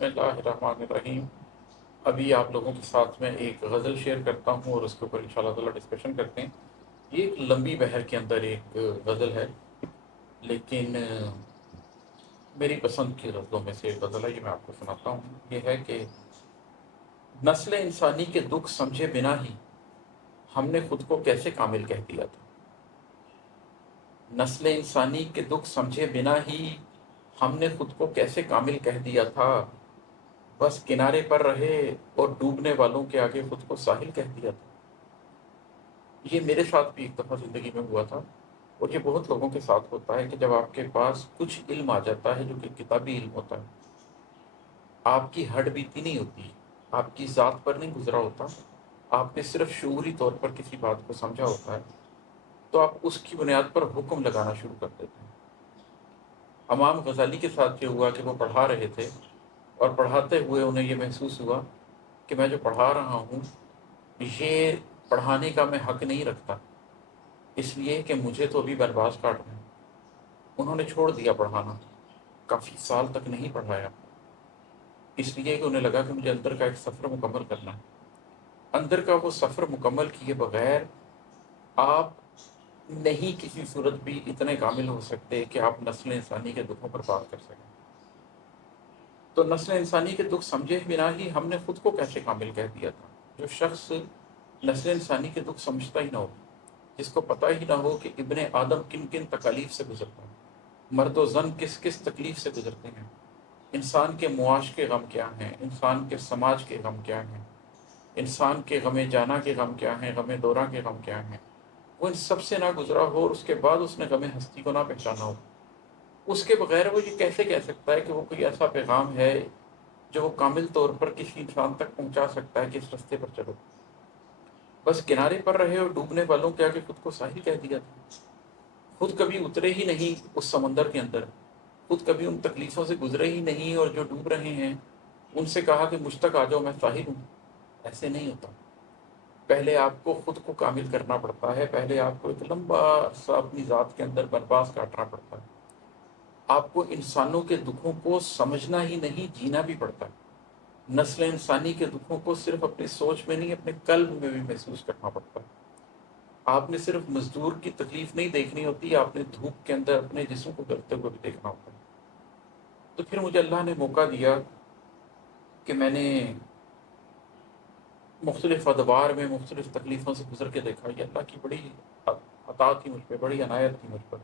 بسم اللہ الرحمن الرحیم۔ ابھی آپ لوگوں کے ساتھ میں ایک غزل شیئر کرتا ہوں اور اس کے اوپر انشاءاللہ تعالیٰ ڈسکشن کرتے ہیں۔ یہ ایک لمبی بحر کے اندر ایک غزل ہے، لیکن میری پسند کی غزلوں میں سے ایک غزل ہے، یہ میں آپ کو سناتا ہوں۔ یہ ہے کہ نسل انسانی کے دکھ سمجھے بنا ہی ہم نے خود کو کیسے کامل کہہ دیا تھا۔ نسل انسانی کے دکھ سمجھے بنا ہی ہم نے خود کو کیسے کامل کہہ دیا تھا، بس کنارے پر رہے اور ڈوبنے والوں کے آگے خود کو ساحل کہہ دیا تھا۔ یہ میرے ساتھ بھی ایک دفعہ زندگی میں ہوا تھا، اور یہ بہت لوگوں کے ساتھ ہوتا ہے کہ جب آپ کے پاس کچھ علم آ جاتا ہے جو کہ کتابی علم ہوتا ہے، آپ کی ہڈ بیتی نہیں ہوتی، آپ کی ذات پر نہیں گزرا ہوتا، آپ نے صرف شعوری طور پر کسی بات کو سمجھا ہوتا ہے، تو آپ اس کی بنیاد پر حکم لگانا شروع کر دیتے ہیں۔ امام غزالی کے ساتھ یہ ہوا کہ وہ پڑھا رہے تھے، اور پڑھاتے ہوئے انہیں یہ محسوس ہوا کہ میں جو پڑھا رہا ہوں یہ پڑھانے کا میں حق نہیں رکھتا، اس لیے کہ مجھے تو ابھی برباس کاٹنا ہے۔ انہوں نے چھوڑ دیا پڑھانا، کافی سال تک نہیں پڑھایا، اس لیے کہ انہیں لگا کہ مجھے اندر کا ایک سفر مکمل کرنا ہے۔ اندر کا وہ سفر مکمل کیے بغیر آپ نہیں کسی صورت بھی اتنے کامل ہو سکتے کہ آپ نسل انسانی کے دکھوں پر بات کر سکیں۔ تو نسل انسانی کے دکھ سمجھے بنا ہی ہم نے خود کو کیسے کامل کہہ دیا تھا۔ جو شخص نسل انسانی کے دکھ سمجھتا ہی نہ ہو، جس کو پتہ ہی نہ ہو کہ ابن آدم کن کن تکالیف سے گزرتا ہے، مرد و زن کس کس تکلیف سے گزرتے ہیں، انسان کے معاش کے غم کیا ہیں، انسان کے سماج کے غم کیا ہیں، انسان کے غم جانا کے غم کیا ہیں، غم دورہ کے غم کیا ہیں، وہ ان سب سے نہ گزرا ہو اور اس کے بعد اس نے غم ہستی کو نہ پہچانا ہو، اس کے بغیر وہ یہ کیسے کہہ سکتا ہے کہ وہ کوئی ایسا پیغام ہے جو وہ کامل طور پر کسی انسان تک پہنچا سکتا ہے کہ اس رستے پر چلو۔ بس کنارے پر رہے اور ڈوبنے والوں کے آگے خود کو ساحل کہہ دیا تھا۔ خود کبھی اترے ہی نہیں اس سمندر کے اندر، خود کبھی ان تکلیفوں سے گزرے ہی نہیں، اور جو ڈوب رہے ہیں ان سے کہا کہ مجھ تک آ جاؤ میں ساحل ہوں۔ ایسے نہیں ہوتا۔ پہلے آپ کو خود کو کامل کرنا پڑتا ہے، پہلے آپ کو ایک لمبا سا اپنی ذات کے اندر برباس کاٹنا پڑتا ہے۔ آپ کو انسانوں کے دکھوں کو سمجھنا ہی نہیں، جینا بھی پڑتا ہے۔ نسل انسانی کے دکھوں کو صرف اپنی سوچ میں نہیں، اپنے قلب میں بھی محسوس کرنا پڑتا ہے۔ آپ نے صرف مزدور کی تکلیف نہیں دیکھنی ہوتی، آپ نے دھوپ کے اندر اپنے جسم کو گلتے ہوئے بھی دیکھنا ہوتا ہے۔ تو پھر مجھے اللہ نے موقع دیا کہ میں نے مختلف ادوار میں مختلف تکلیفوں سے گزر کے دیکھا۔ یہ اللہ کی بڑی عطا تھی مجھ پہ، بڑی عنایت تھی مجھ پر۔